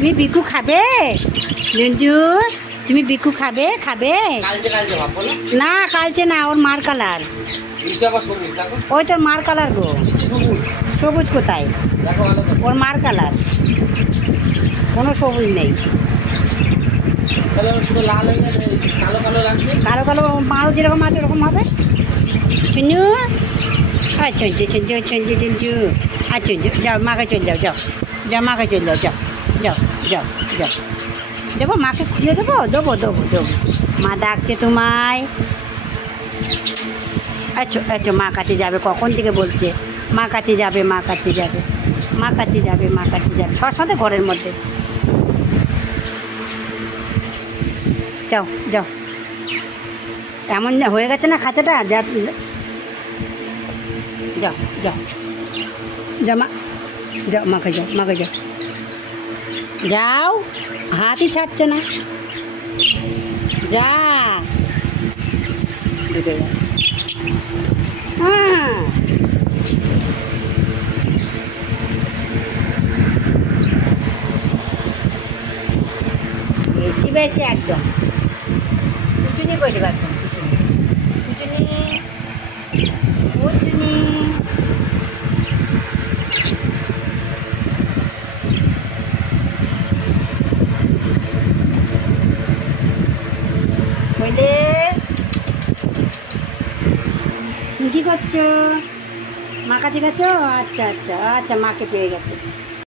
তুমি বিকু খাবে ঝুনঝু? তুমি বিকু খাবে? খাবে না, কালচে না, ওর মার কালার। ওই তোর মার কালার গো। সবুজ কোথায়? ওর মার কালার, কোনো সবুজ নেই। কালো কালো মারও যেরকম আছে ওরকম হবে। ঝুনঝু, আচ্ছা ঝুনঝু ঝুনঝু ঝুনঝু, আচ্ছা যাও মাকে চলে যাও, যাও যাও মাকে চলে যাও, যাও যাও যাও যাও। দেবো মাকে খুলে দেবো? দেবো দেবো দেবো। মা ডাকছে তোমায়। আচ্ছা আচ্ছা, মা কাছে যাবে, কখন থেকে বলছে মা কাছে যাবে, মা কাছে যাবে, মা কাছে যাবে, মা কাছে যাবে, সবসময় ঘরের মধ্যে। যাও যাও, এমন হয়ে গেছে না খাঁচাটা, যা যাও যাও যাও মা, যাও মাকে যাও, মাকে যাও, যাও, হাতই ছাড়ছে না, যা ঢুকে যাও। হ্যাঁ বেশি বেশি একদম কুচুনি করে দেবো, একদম কুচুনি কুচুনি। বলে তুমি কী করছো? মা কাছে গেছো? আচ্ছা আচ্ছা আচ্ছা, মাকে পেয়ে গেছে।